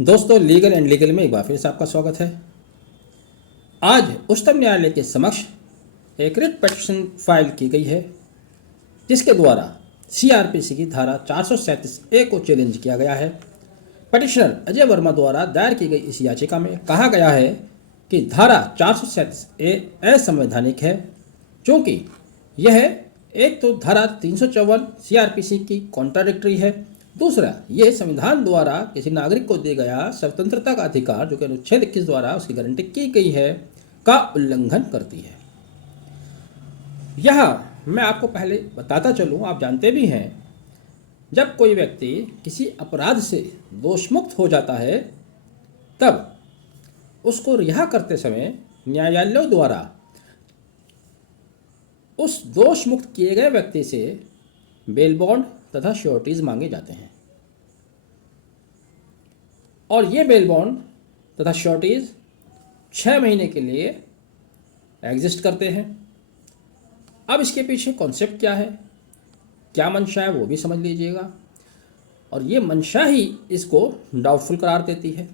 दोस्तों, legal and legal में एक बार फिर से आपका स्वागत है। आज उच्चतम न्यायालय के समक्ष एक रिट पिटीशन फाइल की गई है, जिसके द्वारा सीआरपीसी की धारा 437A को चैलेंज किया गया है। पिटिशनर अजय वर्मा द्वारा दायर की गई इस याचिका में कहा गया है कि धारा 437A असंवैधानिक है, क्योंकि यह एक तो धारा 354 सीआरपीसी की कॉन्ट्राडिक्टरी है, दूसरा यह संविधान द्वारा किसी नागरिक को दिया गया स्वतंत्रता का अधिकार, जो कि अनुच्छेद 21 द्वारा उसकी गारंटी की गई है, का उल्लंघन करती है। यह मैं आपको पहले बताता चलूं, आप जानते भी हैं, जब कोई व्यक्ति किसी अपराध से दोषमुक्त हो जाता है, तब उसको रिहा करते समय न्यायालयों द्वारा उस दोष मुक्त किए गए व्यक्ति से बेल बॉन्ड तथा श्योरिटीज मांगे जाते हैं, और ये बेल बॉन्ड तथा श्योरिटीज 6 महीने के लिए एग्जिस्ट करते हैं। अब इसके पीछे कॉन्सेप्ट क्या है, क्या मंशा है, वो भी समझ लीजिएगा। और ये मंशा ही इसको डाउटफुल करार देती है।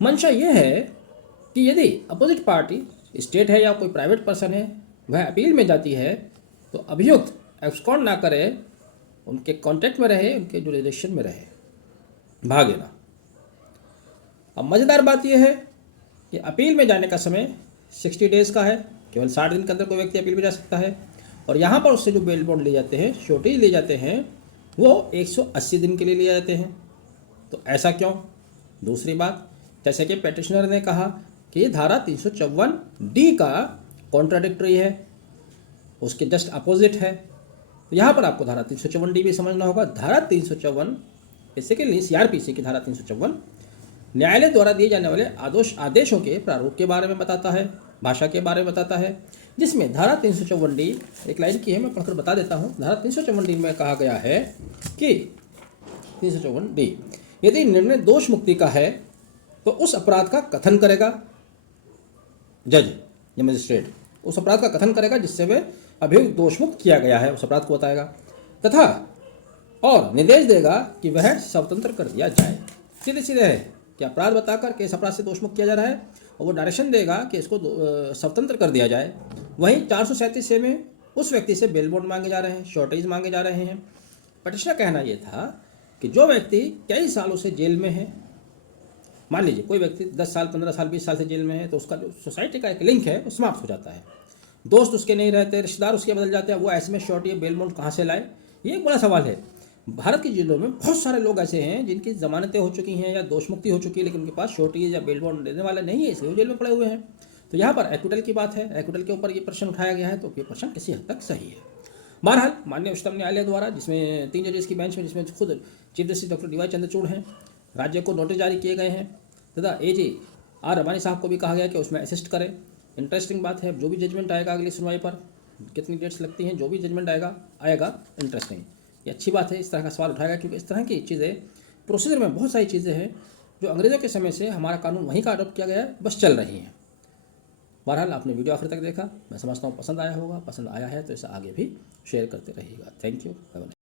मंशा ये है कि यदि अपोजिट पार्टी स्टेट है या कोई प्राइवेट पर्सन है, वह अपील में जाती है, तो अभियुक्त एब्सकॉन्ड ना करे, उनके कांटेक्ट में रहे, उनके जुरिडिक्शन में रहे, भागे ना। अब मज़ेदार बात यह है कि अपील में जाने का समय 60 डेज़ का है, केवल 60 दिन के अंदर कोई व्यक्ति अपील में जा सकता है। और यहाँ पर उससे जो बेल बॉन्ड ले जाते हैं, श्योरिटी ले जाते हैं, वो 180 दिन के लिए ले जाते हैं। तो ऐसा क्यों? दूसरी बात, जैसे कि पिटिशनर ने कहा कि धारा 354D का कॉन्ट्राडिक्टरी है, उसके जस्ट अपोजिट है। तो यहाँ पर आपको धारा 354D भी समझना होगा। धारा 354 बेसिकली सीआरपीसी की धारा 354 न्यायालय द्वारा दिए जाने वाले आदेशों के प्रारूप के बारे में बताता है, भाषा के बारे में बताता है, जिसमें धारा 354D एक लाइन की है, मैं पढ़कर बता देता हूँ। धारा 354D में कहा गया है कि 354D, यदि निर्णय दोष मुक्ति का है तो उस अपराध का कथन करेगा जज या मजिस्ट्रेट, उस अपराध का कथन करेगा जिससे वह अभियुक्त दोषमुक्त किया गया है, उस अपराध को बताएगा, तथा और निर्देश देगा कि वह स्वतंत्र कर दिया जाए। सीधे सीधे है कि अपराध बताकर किस अपराध से दोषमुक्त किया जा रहा है, और वो डायरेक्शन देगा कि इसको स्वतंत्र कर दिया जाए। वहीं 437A में उस व्यक्ति से बेल बॉन्ड मांगे जा रहे हैं, श्योरिटीज मांगे जा रहे हैं। पिटिशनर का कहना ये था कि जो व्यक्ति कई सालों से जेल में है, मान लीजिए कोई व्यक्ति 10 साल, 15 साल, 20 साल से जेल में है, तो उसका जो सोसाइटी का एक लिंक है वो समाप्त हो जाता है, दोस्त उसके नहीं रहते, रिश्तेदार उसके बदल जाते हैं, वो ऐसे में श्योरिटी या बेल बॉन्ड कहाँ से लाए? ये एक बड़ा सवाल है। भारत की जेलों में बहुत सारे लोग ऐसे हैं जिनकी जमानतें हो चुकी हैं या दोष मुक्ति हो चुकी है, लेकिन उनके पास श्योरिटी या बेल बॉन्ड देने वाला नहीं है, इसलिए वो जेल में पड़े हुए हैं। तो यहाँ पर एक्विटल की बात है, एक्विटल के ऊपर ये प्रश्न उठाया गया है, तो ये प्रश्न किसी हद तक सही है। बहरहाल माननीय उच्चतम न्यायालय द्वारा, जिसमें 3 जजेस की बेंच में, जिसमें खुद chief justice doctor DY Chandrachud हैं, राज्य को नोटिस जारी किए गए हैं, तथा AG R रमानी साहब को भी कहा गया कि उसमें असिस्ट करें। इंटरेस्टिंग बात है, जो भी जजमेंट आएगा अगली सुनवाई पर, कितनी डेट्स लगती हैं, जो भी जजमेंट आएगा इंटरेस्टिंग, ये अच्छी बात है। इस तरह का सवाल उठाएगा, क्योंकि इस तरह की चीज़ें प्रोसीजर में बहुत सारी चीज़ें हैं जो अंग्रेज़ों के समय से हमारा कानून वहीं का अडॉप्ट किया गया है, बस चल रही हैं। बहरहाल आपने वीडियो आखिर तक देखा, मैं समझता हूँ पसंद आया होगा। पसंद आया है तो इसे आगे भी शेयर करते रहिएगा। Thank you.